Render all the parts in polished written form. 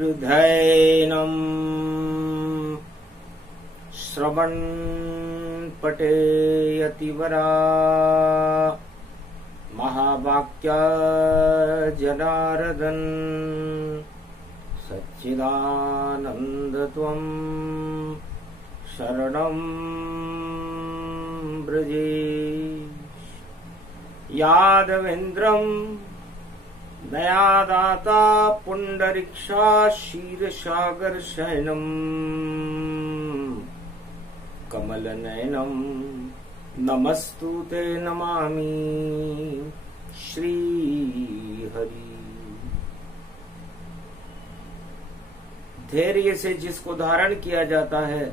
धीर्धैनम् श्रवणपठेयतिवरा महावाक्या जनार्दन सच्चिदानन्दत्वं शरणं व्रजे यादवेन्द्रं दयादाता पुंडरीक्षा क्षीरसागर शयनम् कमलनयनं नमस्तुते नमामि श्रीहरि। धैर्य से जिसको धारण किया जाता है,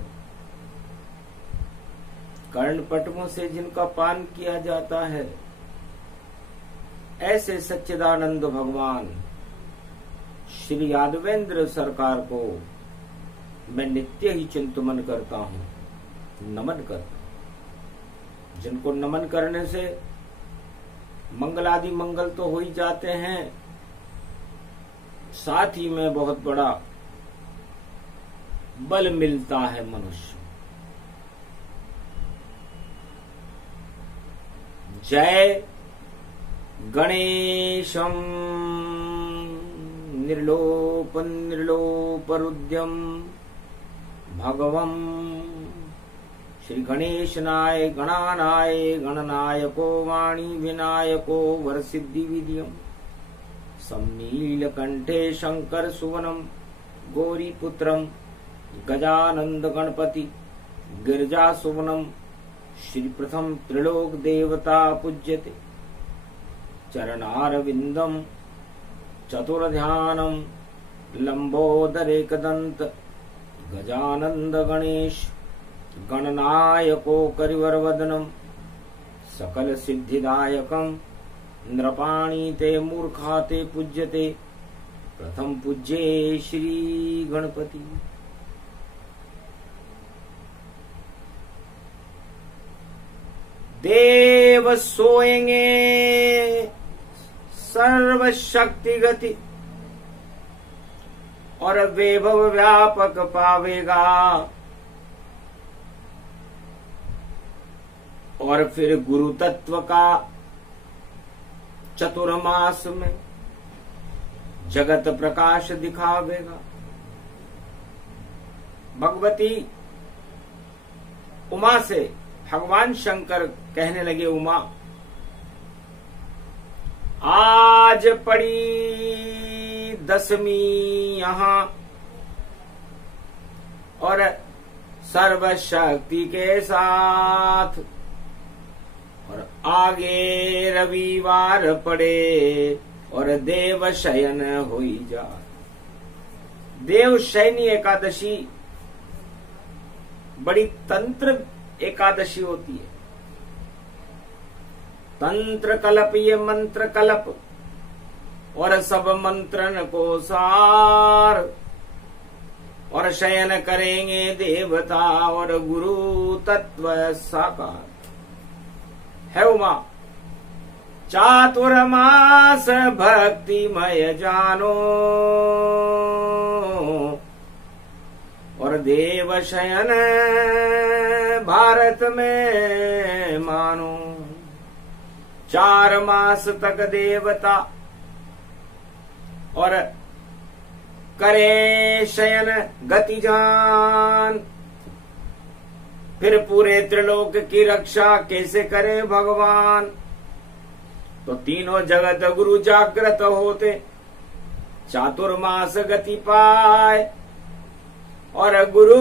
कर्णपटमों से जिनका पान किया जाता है, ऐसे सच्चिदानंद भगवान श्री यादवेंद्र सरकार को मैं नित्य ही चिंतन करता हूँ, नमन करता हूँ। जिनको नमन करने से मंगलादि मंगल तो हो ही जाते हैं, साथ ही में बहुत बड़ा बल मिलता है मनुष्य। जय गणेशं निर्लोपरुद्यम भगवं श्री गणेशनाय गणानाय गणनायको वाणी विनायको वरसिद्धि विद्यम सम्नीलकंठे शंकर सुवनम गौरीपुत्रम गजानंद गणपति गिरिजा सुवनम श्री प्रथम त्रिलोक देवता पूज्यते चरणारविंदम चतुर्ध्यानम लंबोदरेकदंत गजानंद गणेश गणनायको करिवरवदनम सकल सिद्धिदायकम नृपाणी ते मूर्खा ते पूज्यते प्रथम पूज्ये श्री गणपति। देव सोएंगे सर्व शक्ति गति और वैभव व्यापक पावेगा, और फिर गुरु तत्व का चतुर्मास में जगत प्रकाश दिखावेगा। भगवती उमा से भगवान शंकर कहने लगे, उमा आज पड़ी दशमी यहाँ और सर्वशक्ति के साथ, और आगे रविवार पड़े और देव शयन होई जा। देव शयनी एकादशी बड़ी तंत्र एकादशी होती है। तंत्र कलप ये मंत्र कलप और सब मंत्रन को सार, और शयन करेंगे देवता और गुरु तत्व साकार है। उमा चातुर्मास भक्तिमय जानो और देव शयन भारत में मानो। 4 मास तक देवता और करे शयन गति जान, फिर पूरे त्रिलोक की रक्षा कैसे करे भगवान। तो तीनों जगत गुरु जागृत होते, चातुर्मास गति पाए, और गुरु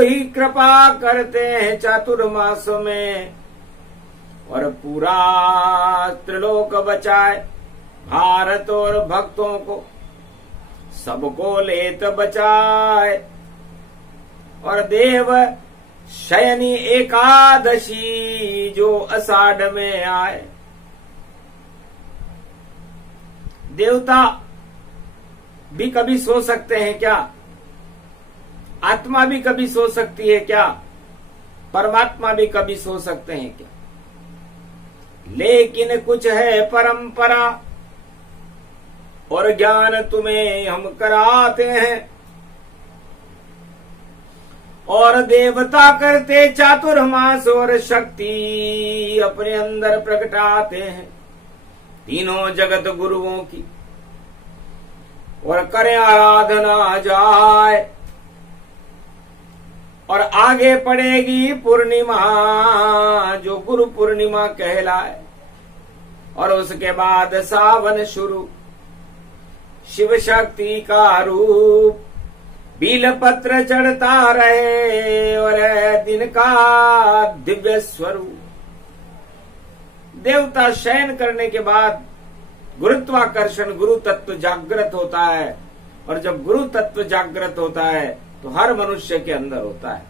ही कृपा करते हैं चातुर्मास में, और पूरा त्रिलोक बचाए भारत और भक्तों को सबको लेत बचाए। और देव शयनी एकादशी जो आषाढ़ में आए, देवता भी कभी सो सकते हैं क्या आत्मा भी कभी सो सकती है क्या? परमात्मा भी कभी सो सकते हैं क्या? लेकिन कुछ है परंपरा और ज्ञान तुम्हें हम कराते हैं, और देवता करते चातुर्मास और शक्ति अपने अंदर प्रकटाते हैं तीनों जगत गुरुओं की, और करें आराधना जाए। और आगे पड़ेगी पूर्णिमा जो गुरु पूर्णिमा कहलाए, और उसके बाद सावन शुरू, शिव शक्ति का रूप बील पत्र चढ़ता रहे और दिन का दिव्य स्वरूप। देवता शयन करने के बाद गुरुत्वाकर्षण गुरु तत्व जागृत होता है, और जब गुरु तत्व जागृत होता है तो हर मनुष्य के अंदर होता है।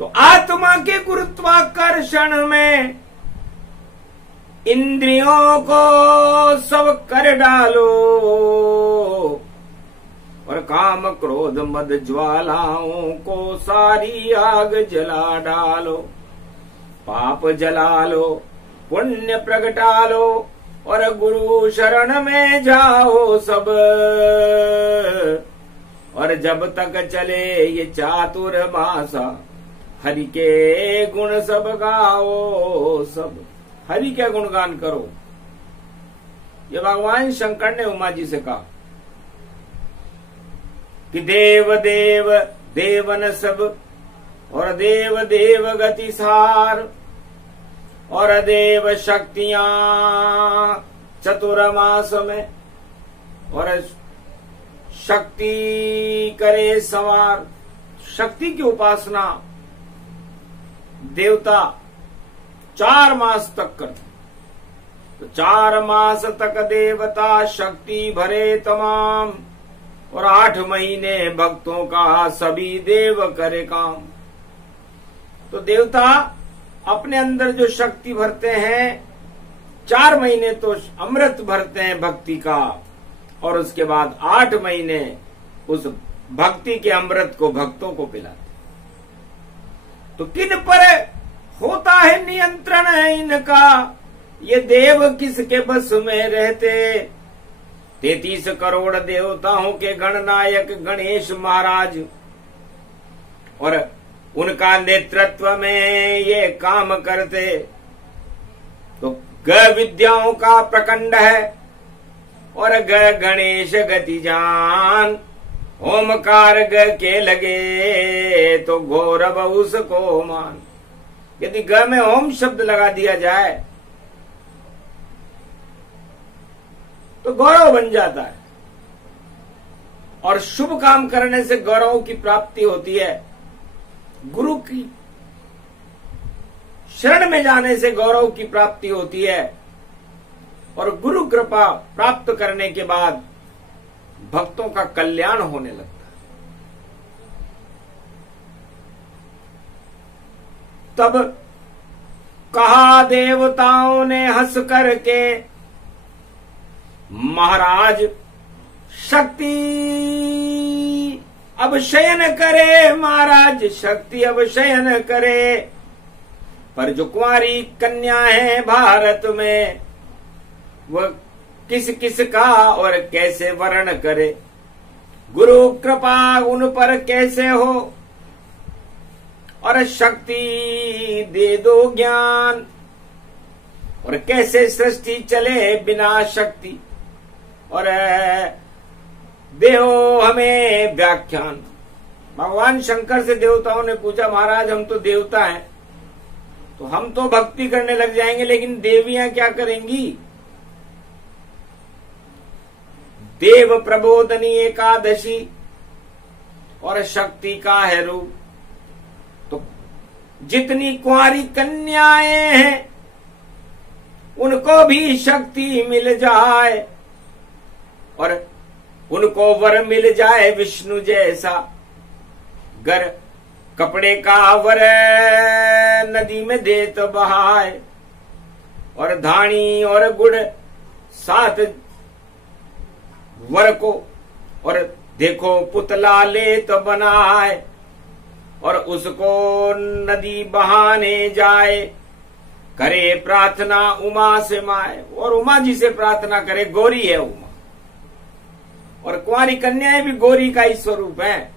तो आत्मा के गुरुत्वाकर्षण में इंद्रियों को सब कर डालो, और काम क्रोध मद ज्वालाओं को सारी आग जला डालो। पाप जला लो, पुण्य प्रगटा लो, और गुरु शरण में जाओ सब। और जब तक चले ये चातुर्मासा, हरि के गुण सब गाओ सब। हरि के गुणगान करो, ये भगवान शंकर ने उमा जी से कहा कि देव देव देवन सब, और देव देव गति सार, और देव शक्तियां चतुर्मास में, और शक्ति करे संवार। शक्ति की उपासना देवता 4 मास तक करते, तो 4 मास तक देवता शक्ति भरे तमाम, और 8 महीने भक्तों का सभी देव करे काम। तो देवता अपने अंदर जो शक्ति भरते हैं, 4 महीने तो अमृत भरते हैं भक्ति का, और उसके बाद 8 महीने उस भक्ति के अमृत को भक्तों को पिलाते। तो किन पर होता है नियंत्रण इनका, ये देव किसके बस में रहते। 33 करोड़ देवताओं के गणनायक गणेश महाराज, और उनका नेतृत्व में ये काम करते। तो ग विद्याओं का प्रकंड है, और ग गणेश गति जान, ओमकार ग के लगे तो गौरव उसको मान। यदि ग में ओम शब्द लगा दिया जाए तो गौरव बन जाता है, और शुभ काम करने से गौरव की प्राप्ति होती है। गुरु की शरण में जाने से गौरव की प्राप्ति होती है, और गुरु कृपा प्राप्त करने के बाद भक्तों का कल्याण होने लगता है। तब कहा देवताओं ने हंस करके, महाराज शक्ति अब शयन करे, महाराज शक्ति अब शयन करे। पर जो कुंवारी कन्या है भारत में, वह किस किस का और कैसे वर्ण करे। गुरु कृपा उन पर कैसे हो, और शक्ति दे दो ज्ञान। और कैसे सृष्टि चले बिना शक्ति, और देहो हमें व्याख्यान। भगवान शंकर से देवताओं ने पूछा, महाराज हम तो देवता हैं, तो हम तो भक्ति करने लग जाएंगे, लेकिन देवियां क्या करेंगी। देव प्रबोधनी एकादशी और शक्ति का है रूप। तो जितनी कुंवारी कन्याएं हैं उनको भी शक्ति मिल जाए, और उनको वर मिल जाए विष्णु जैसा। गर कपड़े का वर नदी में दे तो बहाए, और धानी और गुड़ साथ वर को, और देखो पुतला ले तो बनाए और उसको नदी बहाने जाए, करे प्रार्थना उमा से माए। और उमा जी से प्रार्थना करे, गौरी है उमा। और कुंवारी कन्याएं भी गौरी का ही स्वरूप है।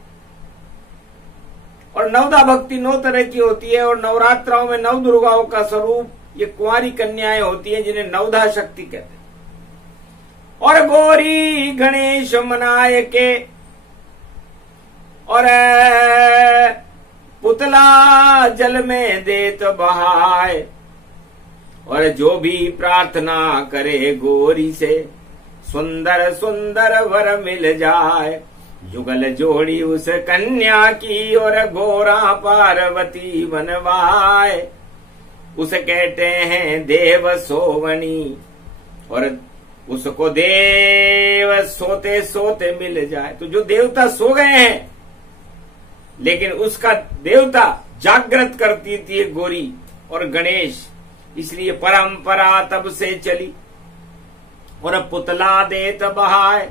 और नवदा भक्ति 9 तरह की होती है और नवरात्राओं में नव दुर्गाओं का स्वरूप ये कुंवारी कन्याएं होती हैं, जिन्हें नवदा शक्ति कहते हैं। और गौरी गणेश मनाए के और पुतला जल में देत बहाए। और जो भी प्रार्थना करे गौरी से, सुंदर सुंदर वर मिल जाए। जुगल जोड़ी उस कन्या की और गोरा पार्वती बनवाए। उसे कहते हैं देव सोवनी। और उसको देव सोते सोते मिल जाए। तो जो देवता सो गए हैं लेकिन उसका देवता जागृत करती थी गौरी और गणेश, इसलिए परंपरा तब से चली। और अब पुतला देत बहाए।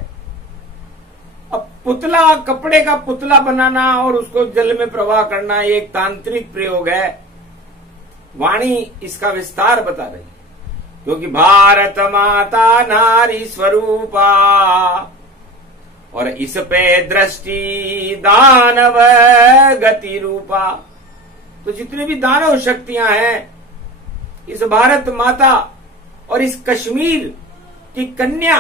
अब पुतला, कपड़े का पुतला बनाना और उसको जल में प्रवाह करना ये एक तांत्रिक प्रयोग है। वाणी इसका विस्तार बता रही है, क्योंकि भारत माता नारी स्वरूपा और इस पे दृष्टि दानव गति रूपा। तो जितने भी दानव शक्तियां हैं इस भारत माता और इस कश्मीर की कन्या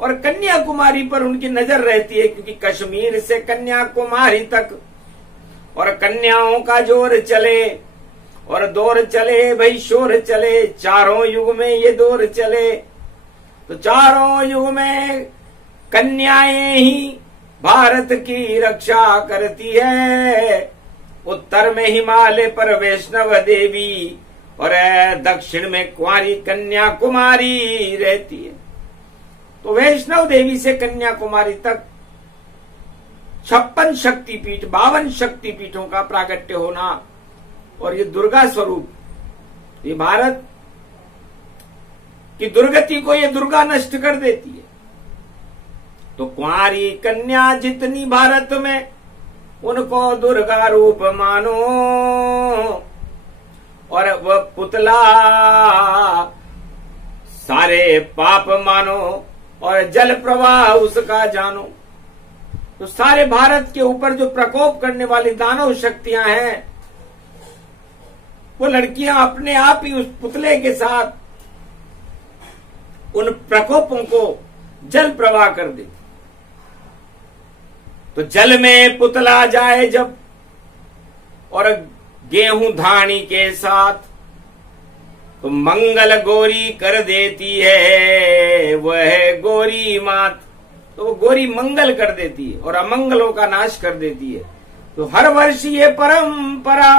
और कन्याकुमारी पर उनकी नजर रहती है, क्योंकि कश्मीर से कन्याकुमारी तक और कन्याओं का जोर चले और दौर चले भाई, शोर चले। चारों युग में ये दौर चले। तो चारों युग में कन्याएं ही भारत की रक्षा करती है। उत्तर में हिमालय पर वैष्णव देवी और दक्षिण में कुंवारी कन्याकुमारी रहती है। तो वैष्णव देवी से कन्याकुमारी तक 56 शक्तिपीठ, 52 शक्तिपीठों का प्रागट्य होना और ये दुर्गा स्वरूप, ये भारत की दुर्गति को ये दुर्गा नष्ट कर देती है। तो कुंवारी कन्या जितनी भारत में, उनको दुर्गा रूप मानो। और वह पुतला सारे पाप मानो और जल प्रवाह उसका जानो। तो सारे भारत के ऊपर जो प्रकोप करने वाली दानव शक्तियां हैं, वो लड़कियां अपने आप ही उस पुतले के साथ उन प्रकोपों को जल प्रवाह कर देती। तो जल में पुतला जाए जब और गेहूं धानी के साथ, तो मंगल गौरी कर देती है वह गौरी मात। तो वो गौरी मंगल कर देती है और अमंगलों का नाश कर देती है। तो हर वर्ष ये परंपरा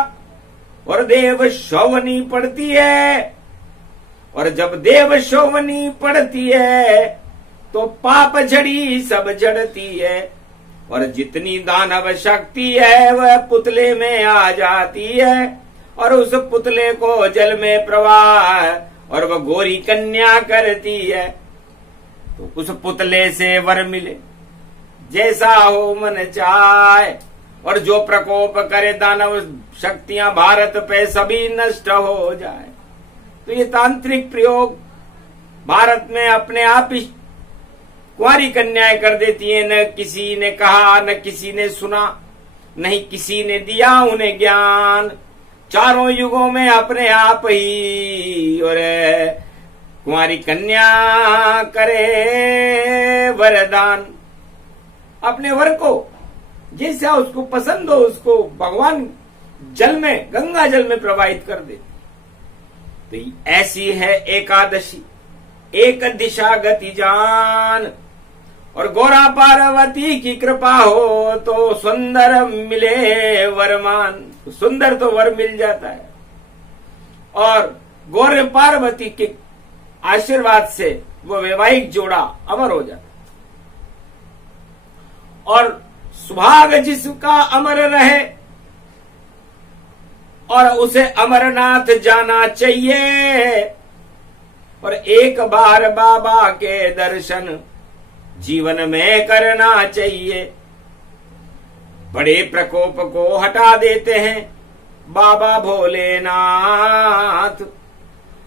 और देव शोवनी पड़ती है। और जब देव शोवनी पड़ती है तो पाप झड़ी सब जड़ती है। और जितनी दानव शक्ति है वह पुतले में आ जाती है और उस पुतले को जल में प्रवाह और वह गौरी कन्या करती है। तो उस पुतले से वर मिले जैसा हो मन चाहे। और जो प्रकोप करे दानव शक्तियां भारत पे सभी नष्ट हो जाए। तो ये तांत्रिक प्रयोग भारत में अपने आप ही कुंवारी कन्याएं कर देती है। न किसी ने कहा, न किसी ने सुना, नहीं किसी ने दिया उन्हें ज्ञान। चारों युगों में अपने आप ही और कुंवारी कन्या करे वरदान। अपने वर को जैसा उसको पसंद हो उसको भगवान जल में, गंगा जल में प्रवाहित कर देते। तो ऐसी है एकादशी, एक दिशा गति जान। और गौरा पार्वती की कृपा हो तो सुंदर मिले वरमान। तो सुंदर तो वर मिल जाता है और गौर पार्वती के आशीर्वाद से वो वैवाहिक जोड़ा अमर हो जाता है। और सुभाग जिसका अमर रहे और उसे अमरनाथ जाना चाहिए। और एक बार बाबा के दर्शन जीवन में करना चाहिए। बड़े प्रकोप को हटा देते हैं बाबा भोलेनाथ।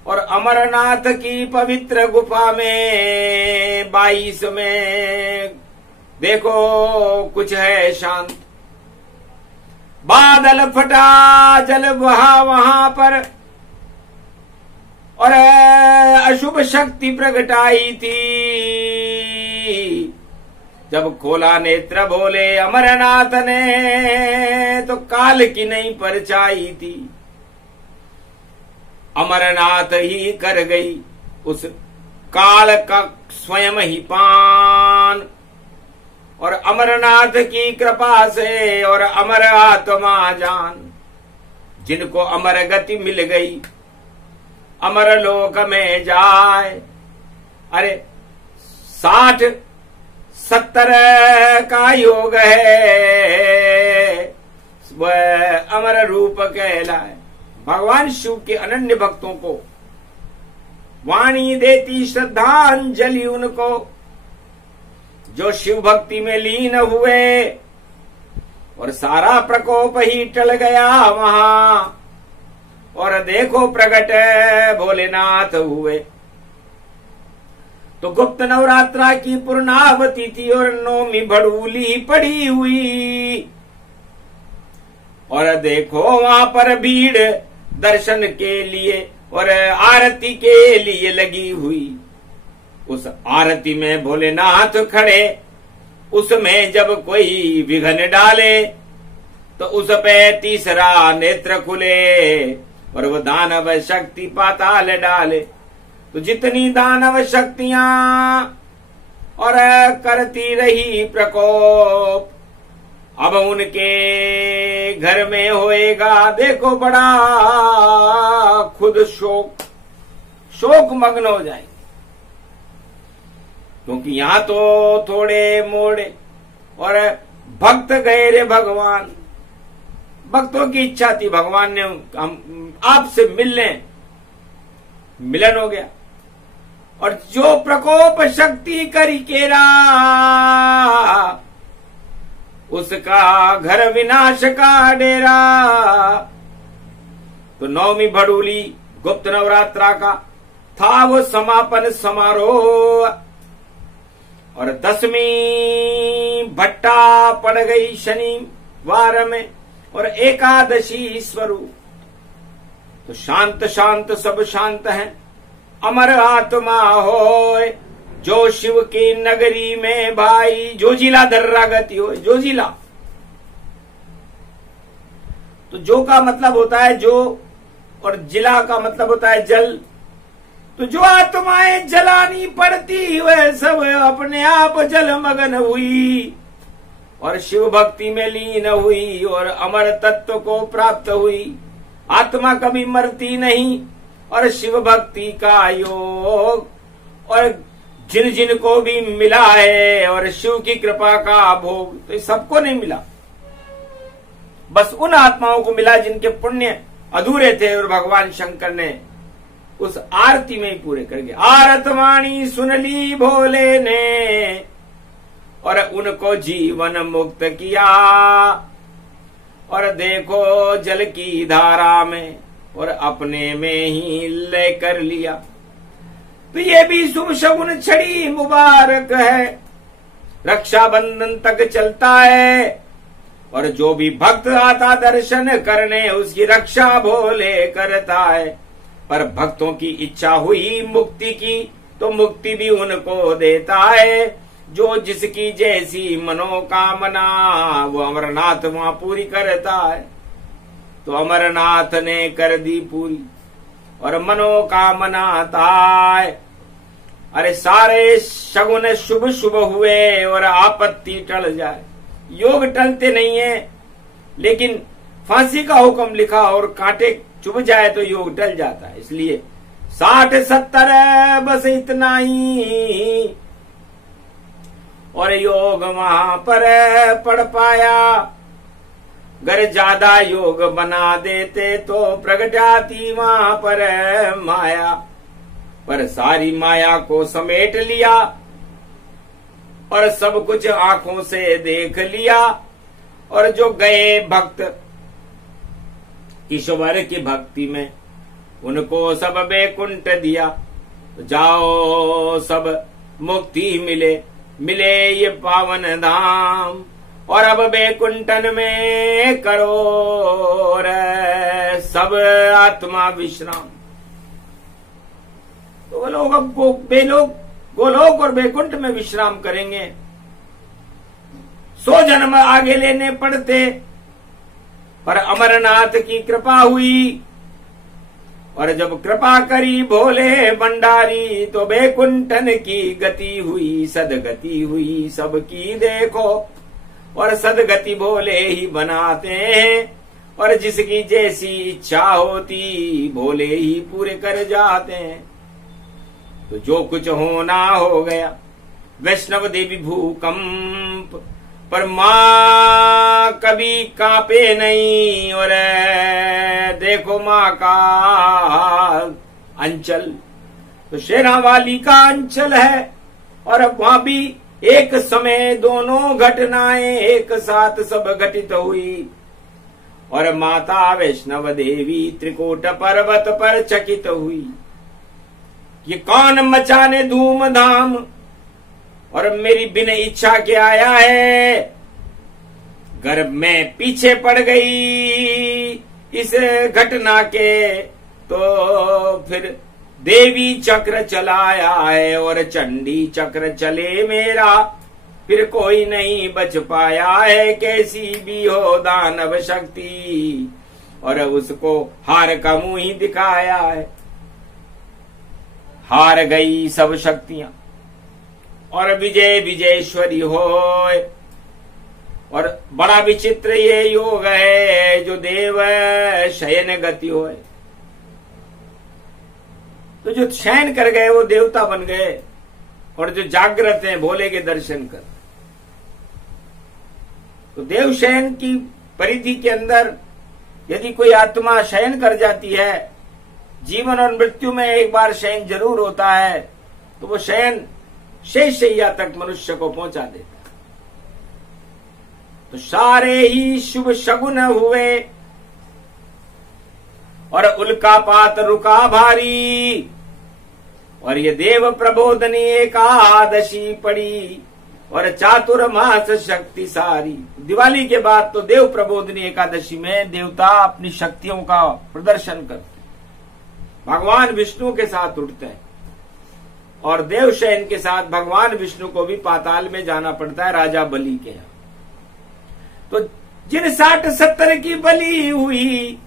और अमरनाथ की पवित्र गुफा में 22 में देखो कुछ है शांत। बादल फटा, जल बहा वहां पर, और अशुभ शक्ति प्रगटाई थी। जब खोला नेत्र भोले अमरनाथ ने, तो काल की नहीं परछाई थी। अमरनाथ ही कर गई उस काल का स्वयं ही पान। और अमरनाथ की कृपा से और अमर आत्मा जान, जिनको अमर गति मिल गई, अमर लोक में जाए। अरे 60-70 का योग है, वह अमर रूप कहलाए। भगवान शिव के अनन्य भक्तों को वाणी देती श्रद्धांजलि उनको, जो शिव भक्ति में लीन हुए और सारा प्रकोप ही टल गया वहां। और देखो प्रगट भोलेनाथ हुए। तो गुप्त नवरात्रा की पूर्णावती थी और नौमी भड़ूली पड़ी हुई। और देखो वहां पर भीड़ दर्शन के लिए और आरती के लिए लगी हुई। उस आरती में भोलेनाथ खड़े, उसमें जब कोई विघ्न डाले तो उस पे तीसरा नेत्र खुले और वो दानव शक्ति पाताल डाले। तो जितनी दानव शक्तियां और करती रही प्रकोप, अब उनके घर में होएगा देखो बड़ा खुद शोक मग्न हो जाएंगे। क्योंकि यहां तो थोड़े मोड़े और भक्त गए रे भगवान। भक्तों की इच्छा थी, भगवान ने हम आपसे मिल लें, मिलन हो गया। और जो प्रकोप शक्ति करी केरा, उसका घर विनाश का डेरा। तो नवमी भड़ूली गुप्त नवरात्रा का था वो समापन समारोह। और 10वीं भट्टा पड़ गई शनिवार में और एकादशी स्वरूप। तो शांत शांत सब शांत हैं, अमर आत्मा होए जो शिव की नगरी में भाई। जोजिला दर्रागति हो, जोजिला। तो जो का मतलब होता है जो, और जिला का मतलब होता है जल। तो जो आत्माएं जलानी पड़ती वह सब अपने आप जलमग्न हुई और शिव भक्ति में लीन हुई और अमर तत्व को प्राप्त हुई। आत्मा कभी मरती नहीं और शिव भक्ति का योग, और जिन जिन को भी मिला है और शिव की कृपा का भोग, तो सबको नहीं मिला, बस उन आत्माओं को मिला जिनके पुण्य अधूरे थे और भगवान शंकर ने उस आरती में ही पूरे कर गए। आरत वाणी सुन ली भोले ने और उनको जीवन मुक्त किया। और देखो जल की धारा में और अपने में ही लय कर लिया। तो ये भी शुभ शगुन छड़ी मुबारक है, रक्षाबंधन तक चलता है। और जो भी भक्त आता दर्शन करने उसकी रक्षा भोले करता है। पर भक्तों की इच्छा हुई मुक्ति की तो मुक्ति भी उनको देता है। जो जिसकी जैसी मनोकामना वो अमरनाथ वहां पूरी करता है। तो अमरनाथ ने कर दी पूरी और मनोकामना ताय। अरे सारे शगुन शुभ शुभ हुए और आपत्ति टल जाए। योग टलते नहीं है, लेकिन फांसी का हुक्म लिखा और कांटे चुभ जाए तो योग टल जाता है। इसलिए 60-70 बस इतना ही और योग वहां पर पढ़ पाया। अगर ज्यादा योग बना देते तो प्रगट जाती वहां पर माया। पर सारी माया को समेट लिया और सब कुछ आंखों से देख लिया। और जो गए भक्त ईश्वर की भक्ति में, उनको सब वैकुंठ दिया। जाओ सब मुक्ति मिले, मिले ये पावन धाम। और अब वैकुंठन में करो रे सब आत्मा विश्राम। तो वो लोग अब गोलोक और वैकुंठ में विश्राम करेंगे। 100 जन्म आगे लेने पड़ते, पर अमरनाथ की कृपा हुई। और जब कृपा करी भोले भंडारी, तो वैकुंठन की गति हुई, सदगति हुई सबकी देखो। और सदगति भोले ही बनाते हैं, और जिसकी जैसी इच्छा होती भोले ही पूरे कर जाते हैं। तो जो कुछ होना हो गया। वैष्णव देवी भूकंप, पर माँ कभी कांपे नहीं। और देखो माँ का अंचल, तो शेरावाली का अंचल है। और अब वहां भी एक समय दोनों घटनाएं एक साथ सब घटित हुई। और माता वैष्णव देवी त्रिकूट पर्वत पर चकित हुई। ये कौन मचाने धूमधाम, और मेरी बिन इच्छा के आया है। गर्भ में पीछे पड़ गई इस घटना के, तो फिर देवी चक्र चलाया है। और चंडी चक्र चले मेरा, फिर कोई नहीं बच पाया है। कैसी भी हो दानव शक्ति, और उसको हार का मुंह ही दिखाया है। हार गई सब शक्तियां, और विजय विजयेश्वरी होए। और बड़ा विचित्र ये योग है, जो देव शयन गति होए। तो जो शयन कर गए वो देवता बन गए, और जो जागृत हैं भोले के दर्शन कर। तो देव शयन की परिधि के अंदर यदि कोई आत्मा शयन कर जाती है, जीवन और मृत्यु में एक बार शयन जरूर होता है, तो वो शयन शेषशैया तक मनुष्य को पहुंचा देता है। तो सारे ही शुभ शगुन हुए, और उल्कापात रुका भारी। और ये देव प्रबोधनी एकादशी पड़ी, और चातुर्मास शक्ति सारी। दिवाली के बाद तो देव प्रबोधनी एकादशी में देवता अपनी शक्तियों का प्रदर्शन करते हैं, भगवान विष्णु के साथ उठते हैं। और देव शयन के साथ भगवान विष्णु को भी पाताल में जाना पड़ता है, राजा बलि के यहाँ। तो जिन 60-70 की बलि हुई,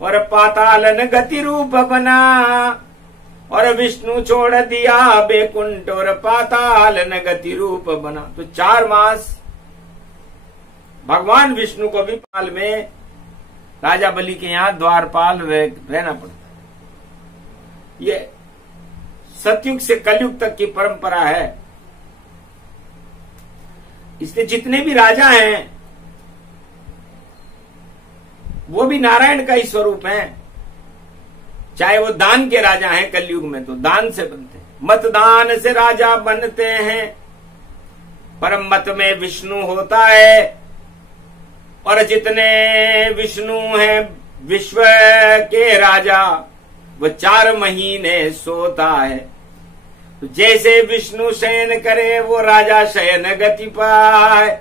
और पातालन गति रूप बना। और विष्णु छोड़ दिया बैकुंठ, और पातालन गति रूप बना। तो 4 मास भगवान विष्णु को भी पाल में राजा बलि के यहाँ द्वारपाल रहना पड़ता है। ये सतयुग से कलयुग तक की परंपरा है। इसलिए जितने भी राजा हैं वो भी नारायण का ही स्वरूप हैं। चाहे वो दान के राजा हैं, कलयुग में तो दान से बनते हैं, मतदान से राजा बनते हैं। परम मत में विष्णु होता है, और जितने विष्णु हैं विश्व के राजा, वो 4 महीने सोता है। तो जैसे विष्णु शयन करे वो राजा शयन गति पाए,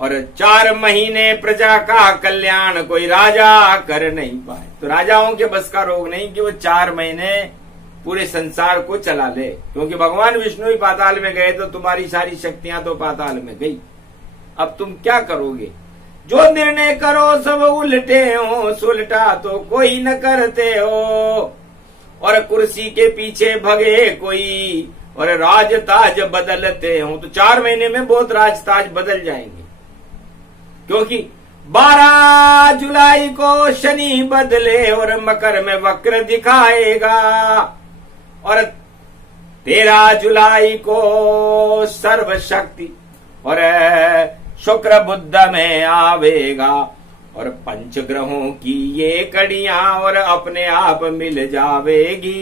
और 4 महीने प्रजा का कल्याण कोई राजा कर नहीं पाए। तो राजाओं के बस का रोग नहीं कि वो 4 महीने पूरे संसार को चला ले, क्योंकि भगवान विष्णु ही पाताल में गए तो तुम्हारी सारी शक्तियां तो पाताल में गई। अब तुम क्या करोगे? जो निर्णय करो सब उल्टे हो, सुलटा तो कोई न करते हो। और कुर्सी के पीछे भगे कोई, और राज ताज बदलते हो। तो 4 महीने में बहुत राज ताज बदल जाएंगे, क्योंकि 12 जुलाई को शनि बदले और मकर में वक्र दिखाएगा, और 13 जुलाई को सर्वशक्ति और शुक्र बुध में आवेगा, और 5 ग्रहों की ये कड़ियां और अपने आप मिल जावेगी।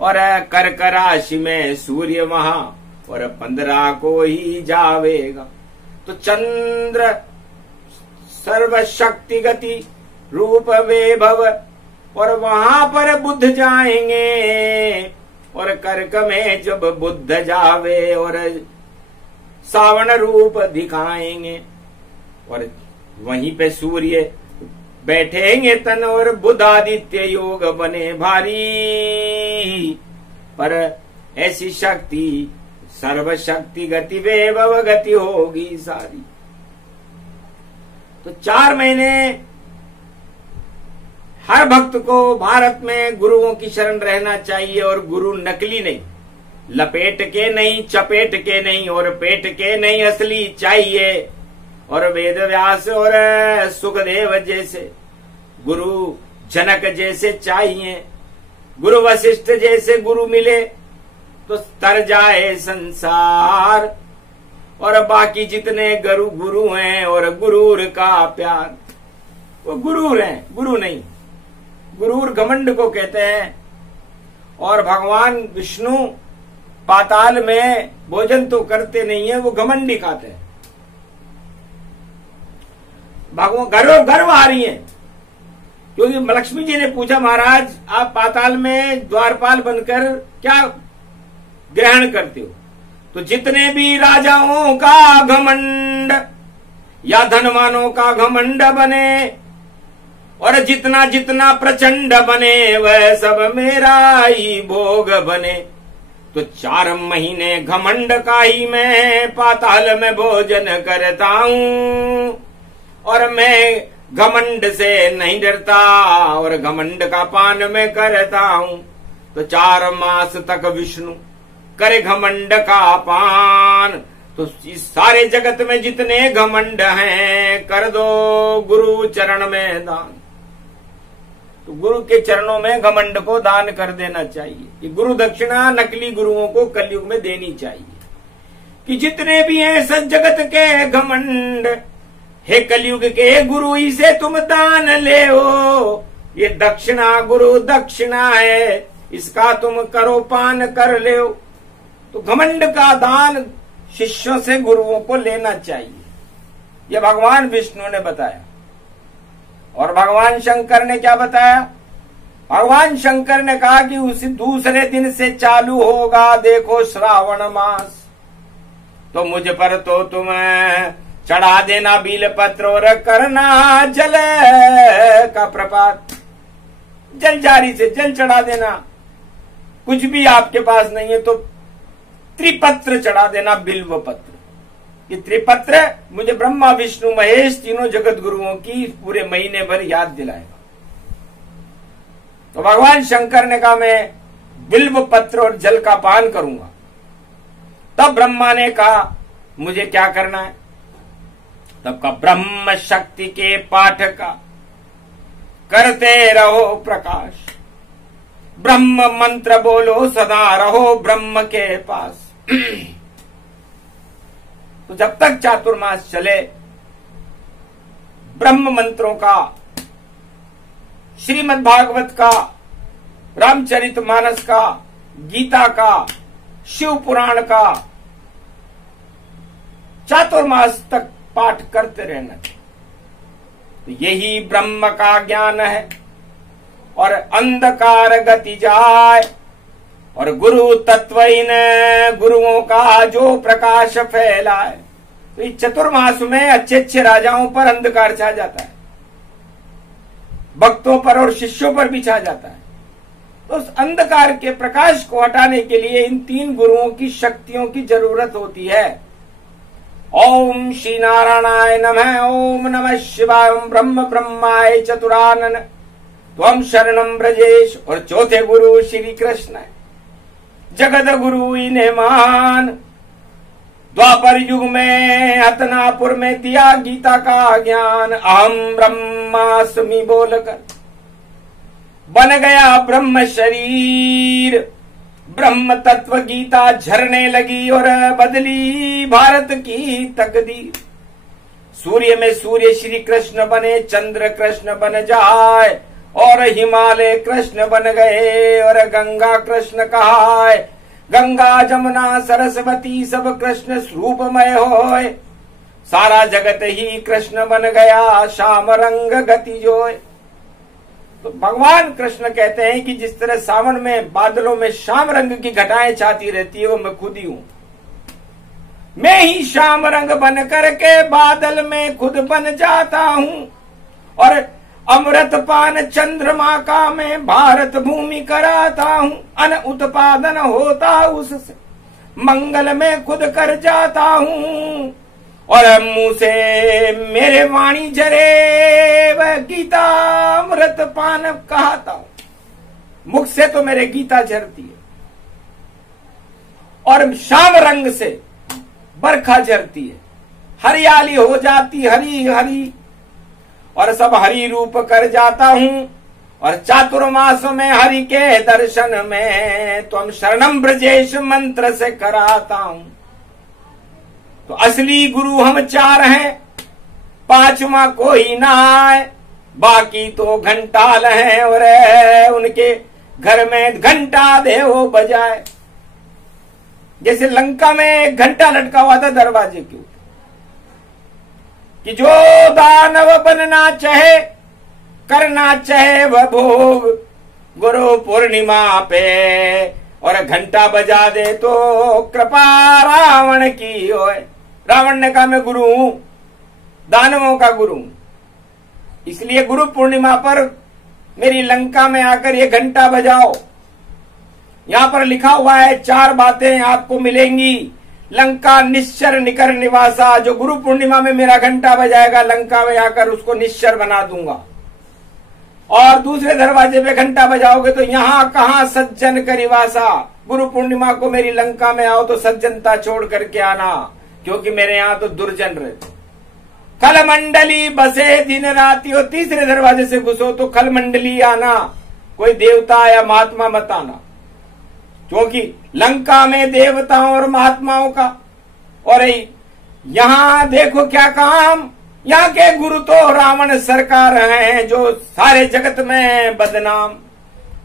और कर्क राशि में सूर्य वहां और 15 को ही जावेगा। तो चंद्र सर्वशक्ति गति रूप वैभव और वहां पर बुध जाएंगे और कर्क में जब बुध जावे और सावन रूप दिखाएंगे और वहीं पे सूर्य बैठेंगे तन और बुध आदित्य योग बने भारी। पर ऐसी शक्ति सर्वशक्ति गति वैभव गति होगी सारी। तो 4 महीने हर भक्त को भारत में गुरुओं की शरण रहना चाहिए और गुरु नकली नहीं, लपेट के नहीं, चपेट के नहीं और पेट के नहीं, असली चाहिए। और वेद व्यास और सुखदेव जैसे गुरु, जनक जैसे चाहिए, गुरु वशिष्ठ जैसे गुरु मिले तो तर जाए संसार। और बाकी जितने गुरु हैं और गुरूर का प्यार, वो गुरूर हैं, गुरु नहीं। गुरूर घमंड को कहते हैं। और भगवान विष्णु पाताल में भोजन तो करते नहीं है, वो घमंडी खाते हैं। भगवान गर्व आ रही है क्योंकि लक्ष्मी जी ने पूछा, महाराज आप पाताल में द्वारपाल बनकर क्या ग्रहण करते हो? तो जितने भी राजाओं का घमंड या धनवानों का घमंड बने और जितना जितना प्रचंड बने वह सब मेरा ही भोग बने। तो 4 महीने घमंड का ही मैं पाताल में भोजन करता हूं और मैं घमंड से नहीं डरता और घमंड का पान में करता हूं। तो 4 मास तक विष्णु करे घमंड का पान। तो इस सारे जगत में जितने घमंड हैं कर दो गुरु चरण में दान। तो गुरु के चरणों में घमंड को दान कर देना चाहिए। ये गुरु दक्षिणा नकली गुरुओं को कलयुग में देनी चाहिए कि जितने भी हैं सब जगत के घमंड, हे कलयुग के गुरु इसे तुम दान ले हो। ये दक्षिणा गुरु दक्षिणा है, इसका तुम करो पान कर ले हो। तो घमंड का दान शिष्यों से गुरुओं को लेना चाहिए, ये भगवान विष्णु ने बताया। और भगवान शंकर ने क्या बताया? भगवान शंकर ने कहा कि उसी दूसरे दिन से चालू होगा देखो श्रावण मास, तो मुझ पर तो तुम चढ़ा देना बील पत्र और करना जल का प्रपात। जल जारी से जल चढ़ा देना, कुछ भी आपके पास नहीं है तो त्रिपत्र चढ़ा देना, बिल्व पत्र। ये त्रिपत्र मुझे ब्रह्मा विष्णु महेश तीनों जगत गुरुओं की पूरे महीने भर याद दिलाएगा। तो भगवान शंकर ने कहा मैं बिल्व पत्र और जल का पान करूंगा। तब ब्रह्मा ने कहा मुझे क्या करना है? तब का ब्रह्म शक्ति के पाठ का करते रहो प्रकाश, ब्रह्म मंत्र बोलो सदा रहो ब्रह्म के पास। तो जब तक चातुर्मास चले ब्रह्म मंत्रों का, श्रीमद् भागवत का, रामचरितमानस का, गीता का, शिव पुराण का चातुर्मास तक पाठ करते रहना चाहिए। तो यही ब्रह्म का ज्ञान है और अंधकार गति जाए और गुरु तत्व इन गुरुओं का जो प्रकाश फैलाए। तो इस चतुर्मास में अच्छे अच्छे राजाओं पर अंधकार छा जाता है, भक्तों पर और शिष्यों पर भी छा जाता है। तो उस अंधकार के प्रकाश को हटाने के लिए इन 3 गुरुओं की शक्तियों की जरूरत होती है। ओम श्री नारायणाय नमः, ओम नमः शिवाय, ओम ब्रह्म ब्रह्माय चतुरानन त्वं शरणं ब्रजेश। और चौथे गुरु श्री कृष्ण है, जगत गुरु इन्हें मान। द्वापर युग में हतनापुर में दिया गीता का ज्ञान, अहम ब्रह्मास्मि बोलकर बन गया ब्रह्म शरीर। ब्रह्म तत्व गीता झरने लगी और बदली भारत की तकदीर। सूर्य में सूर्य श्री कृष्ण बने, चंद्र कृष्ण बन जाए और हिमालय कृष्ण बन गए और गंगा कृष्ण कहाए। गंगा जमुना सरस्वती सब कृष्ण रूपमय होए। सारा जगत ही कृष्ण बन गया, श्याम रंग गति जोय। तो भगवान कृष्ण कहते हैं कि जिस तरह सावन में बादलों में श्याम रंग की घटाएं छाती रहती है, वो मैं खुद ही हूं। मैं ही श्याम रंग बन करके बादल में खुद बन जाता हूं और अमृत पान चंद्रमा का मैं भारत भूमि कराता हूं। अन उत्पादन होता उससे मंगल में खुद कर जाता हूं और मुंह से मेरे वाणी जरे वह गीता अमृत पान कहता हूं। मुख से तो मेरे गीता झरती है और श्याम रंग से बरखा झरती है, हरियाली हो जाती हरी हरी और सब हरि रूप कर जाता हूं। और चातुर्मास में हरि के दर्शन में तुम शरणम ब्रजेश मंत्र से कराता हूं। तो असली गुरु हम 4 हैं, 5वां कोई ना आए, बाकी तो घंटाल हैं और उनके घर में घंटा दे वो बजाए। जैसे लंका में एक घंटा लटका हुआ था दरवाजे के ऊपर कि जो दानव बनना चाहे करना चाहे वह भोग गुरु पूर्णिमा पे और घंटा बजा दे तो कृपा रावण की होए। रावण ने कहा मैं गुरु हूं, दानवों का गुरु हूं, इसलिए गुरु पूर्णिमा पर मेरी लंका में आकर ये घंटा बजाओ। यहां पर लिखा हुआ है 4 बातें आपको मिलेंगी। लंका निश्चर निकर निवासा, जो गुरु पूर्णिमा में मेरा घंटा बजाएगा लंका में आकर उसको निश्चर बना दूंगा। और दूसरे दरवाजे पे घंटा बजाओगे तो यहां कहां सज्जन करिवासा, गुरु पूर्णिमा को मेरी लंका में आओ तो सज्जनता छोड़ करके आना, क्योंकि मेरे यहां तो दुर्जन रहते। खल मंडली बसे दिन राति, और तीसरे दरवाजे से घुसो तो खल मंडली आना, कोई देवता या महात्मा मत आना, क्योंकि लंका में देवताओं और महात्माओं का। और यहां देखो क्या काम, यहाँ के गुरु तो रावण सरकार हैं जो सारे जगत में बदनाम।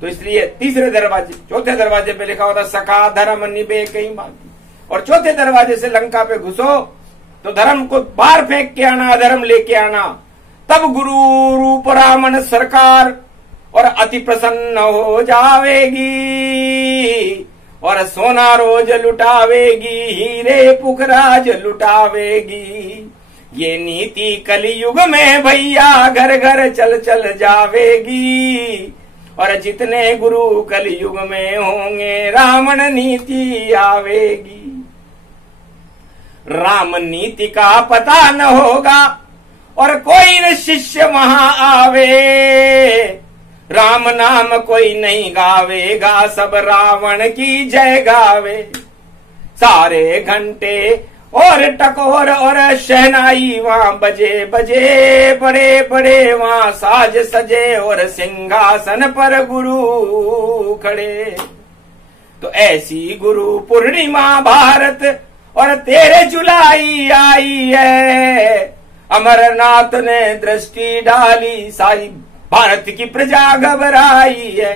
तो इसलिए तीसरे दरवाजे चौथे दरवाजे पे लिखा होता सखा धर्म निभे कहीं बाकी, और चौथे दरवाजे से लंका पे घुसो तो धर्म को बाहर फेंक के आना, अधर्म लेके आना, तब गुरु रूप रावण सरकार और अति प्रसन्न हो जावेगी और सोना रोज लुटावेगी, हीरे पुखराज लुटावेगी। ये नीति कलयुग में भैया घर घर चल चल जावेगी और जितने गुरु कलयुग में होंगे रावण नीति आवेगी। राम नीति का पता न होगा और कोई न शिष्य वहां आवे, राम नाम कोई नहीं गावेगा, सब रावण की जय गावे। सारे घंटे और टकोर और शहनाई वहां बजे बजे, बड़े बड़े वहां साज सजे और सिंहासन पर गुरु खड़े। तो ऐसी गुरु पूर्णिमा भारत और तेरे जुलाई आई है, अमरनाथ ने दृष्टि डाली, सारी भारत की प्रजा घबराई है।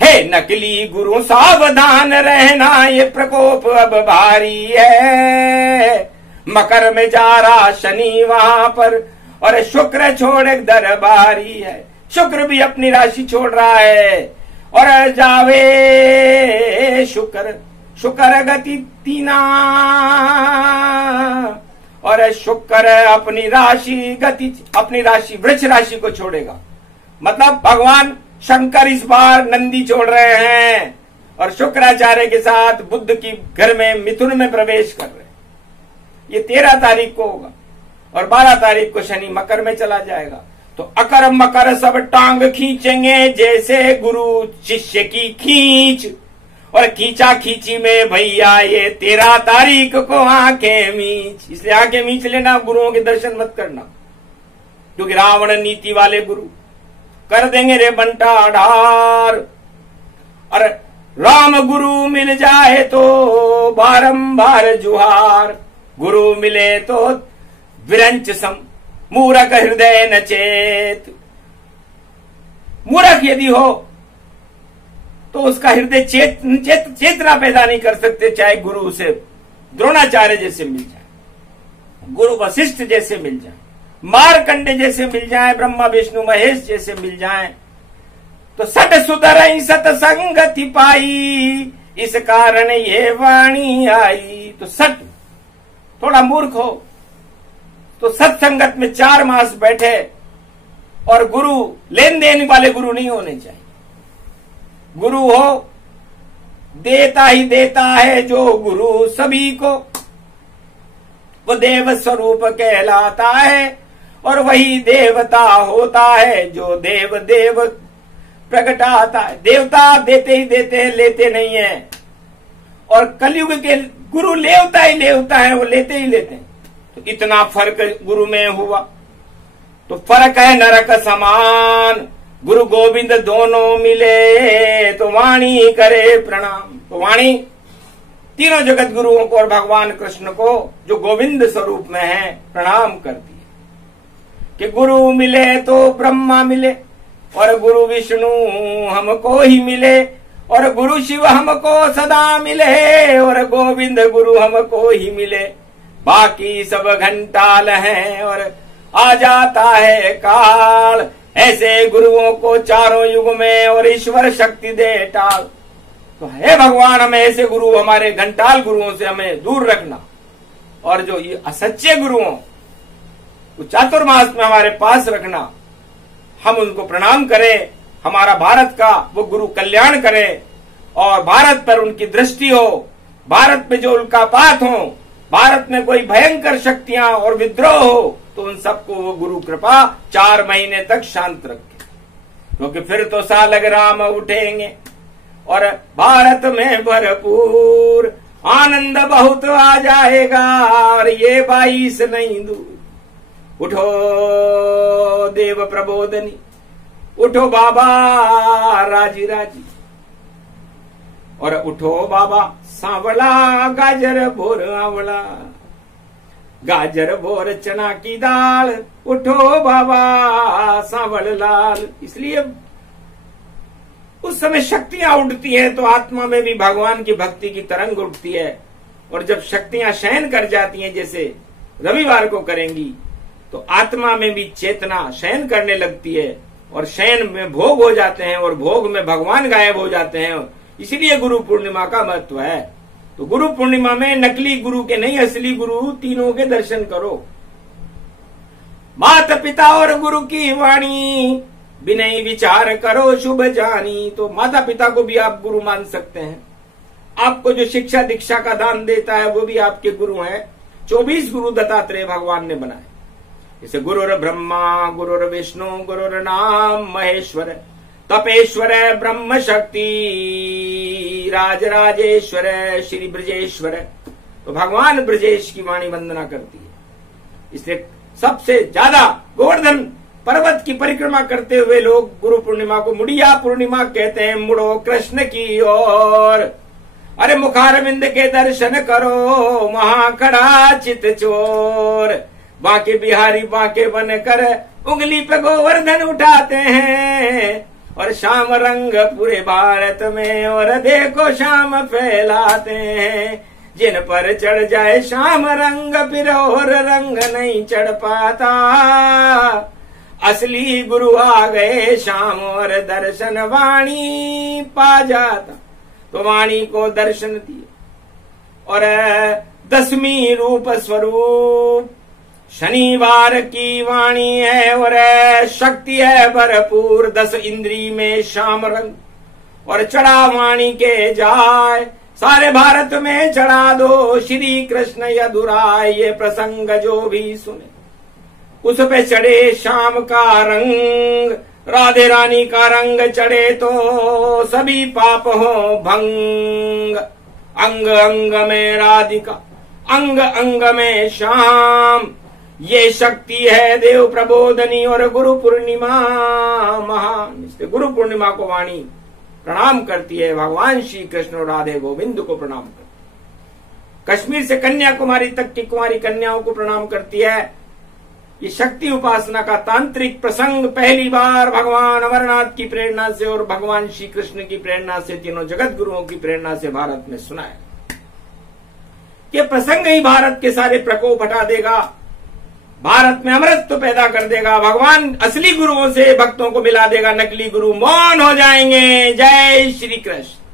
हे नकली गुरु सावधान रहना, ये प्रकोप अब भारी है। मकर में जा रहा शनि वहां पर और शुक्र छोड़ दरबारी है। शुक्र भी अपनी राशि छोड़ रहा है और जावे शुक्र, शुक्र गति तीना और शुक्र अपनी राशि वृक्ष राशि को छोड़ेगा। मतलब भगवान शंकर इस बार नंदी छोड़ रहे हैं और शुक्राचार्य के साथ बुद्ध की घर में मिथुन में प्रवेश कर रहे हैं। ये 13 तारीख को होगा और 12 तारीख को शनि मकर में चला जाएगा। तो अकर मकर सब टांग खींचेंगे जैसे गुरु शिष्य की खींच, और खींचा खींची में भैया ये 13 तारीख को आंखें मींच। इसलिए आंखें मींच लेना, गुरुओं के दर्शन मत करना, क्योंकि रावण नीति वाले गुरु कर देंगे रे बंटा ढार। और राम गुरु मिल जाए तो बारंबार जुहार, गुरु मिले तो विरंच सम मूरख हृदय न चेत। मूर्ख यदि हो तो उसका हृदय चेतना पैदा नहीं कर सकते, चाहे गुरु उसे द्रोणाचार्य जैसे मिल जाए, गुरु वशिष्ठ जैसे मिल जाए, मारकंडे जैसे मिल जाए, ब्रह्मा विष्णु महेश जैसे मिल जाए, तो सट सुधर सतसंगति पाई, इस कारण ये वाणी आई। तो सट थोड़ा मूर्ख हो तो सत्संगत में 4 मास बैठे, और गुरु लेन देन वाले गुरु नहीं होने चाहिए। गुरु हो देता ही देता है जो गुरु सभी को, वो देव स्वरूप कहलाता है, और वही देवता होता है जो देव देव प्रगटाता है। देवता देते ही देते हैं, लेते नहीं है, और कलयुग के गुरु लेवता ही लेवता है, वो लेते ही लेते हैं। तो इतना फर्क गुरु में हुआ, तो फर्क है नरक समान, गुरु गोविंद दोनों मिले तो वाणी करे प्रणाम। तो वाणी तीनों जगत गुरुओं को और भगवान कृष्ण को जो गोविंद स्वरूप में है प्रणाम करती है, कि गुरु मिले तो ब्रह्मा मिले, और गुरु विष्णु हमको ही मिले, और गुरु शिव हमको सदा मिले, और गोविंद गुरु हमको ही मिले। बाकी सब घंटाल हैं और आ जाता है काल, ऐसे गुरुओं को चारों युग में और ईश्वर शक्ति दे टाल। तो हे भगवान, हमें ऐसे गुरु, हमारे घंटाल गुरुओं से हमें दूर रखना, और जो ये असच्चे गुरुओं को चातुर्मास में हमारे पास रखना। हम उनको प्रणाम करें, हमारा भारत का वो गुरु कल्याण करें, और भारत पर उनकी दृष्टि हो, भारत में जो उल्कापात हो, भारत में कोई भयंकर शक्तियां और विद्रोह हो, तो उन सबको वो गुरु कृपा 4 महीने तक शांत रखे, क्योंकि फिर तो सालग राम उठेंगे और भारत में भरपूर आनंद बहुत आ जाएगा, और ये 22 नहीं दूर। उठो देव प्रबोधनी, उठो बाबा राजी राजी, और उठो बाबा सांवला, गाजर भोर आंवला, गाजर भोर चना की दाल, उठो बाबा सांवल लाल। इसलिए उस समय शक्तियां उठती हैं तो आत्मा में भी भगवान की भक्ति की तरंग उठती है, और जब शक्तियां शयन कर जाती हैं, जैसे रविवार को करेंगी, तो आत्मा में भी चेतना शयन करने लगती है, और शयन में भोग हो जाते हैं, और भोग में भगवान गायब हो जाते हैं। इसलिए गुरु पूर्णिमा का महत्व है। तो गुरु पूर्णिमा में नकली गुरु के नहीं, असली गुरु तीनों के दर्शन करो। माता पिता और गुरु की वाणी, विनय विचार करो शुभ जानी। तो माता पिता को भी आप गुरु मान सकते हैं, आपको जो शिक्षा दीक्षा का दान देता है वो भी आपके गुरु हैं। 24 गुरु दत्तात्रेय भगवान ने बनाए, जैसे गुरुर ब्रह्मा, गुरुर विष्णु, गुरुर नाम महेश्वर, तपेश्वर ब्रह्म शक्ति, राजराजेश्वर श्री ब्रजेश्वर। तो भगवान ब्रजेश की वाणी वंदना करती है। इसलिए सबसे ज्यादा गोवर्धन पर्वत की परिक्रमा करते हुए लोग गुरु पूर्णिमा को मुड़िया पूर्णिमा कहते हैं। मुड़ो कृष्ण की ओर, अरे मुखारविंद के दर्शन करो, महाखड़ा चित चोर। बांके बिहारी बांके बन कर उंगली पे गोवर्धन उठाते हैं, और शाम रंग पूरे भारत में, और देखो शाम फैलाते हैं। जिन पर चढ़ जाए शाम रंग, फिर और रंग नहीं चढ़ पाता। असली गुरु आ गए शाम, और दर्शन वाणी पा जाता। तो वाणी को दर्शन दिए, और 10वीं रूप स्वरूप शनिवार की वाणी है, और शक्ति है भरपूर 10 इंद्री में श्याम रंग। और चढ़ा वाणी के जाय, सारे भारत में चढ़ा दो श्री कृष्ण यदुराय। ये प्रसंग जो भी सुने उस पे चढ़े श्याम का रंग, राधे रानी का रंग चढ़े तो सभी पाप हो भंग। अंग अंग में राधिका, अंग अंग में श्याम, ये शक्ति है देव प्रबोधनी। और गुरु पूर्णिमा महान, इसलिए गुरु पूर्णिमा को वाणी प्रणाम करती है, भगवान श्री कृष्ण और राधे गोविंद को प्रणाम करती है। कश्मीर से कन्याकुमारी तक की कुमारी कन्याओं को प्रणाम करती है, ये शक्ति उपासना का तांत्रिक प्रसंग पहली बार भगवान अमरनाथ की प्रेरणा से और भगवान श्री कृष्ण की प्रेरणा से, तीनों जगत गुरुओं की प्रेरणा से भारत में सुना है। ये प्रसंग ही भारत के सारे प्रकोप हटा देगा, भारत में अमरत्व पैदा कर देगा, भगवान असली गुरुओं से भक्तों को मिला देगा, नकली गुरु मौन हो जाएंगे। जय श्री कृष्ण।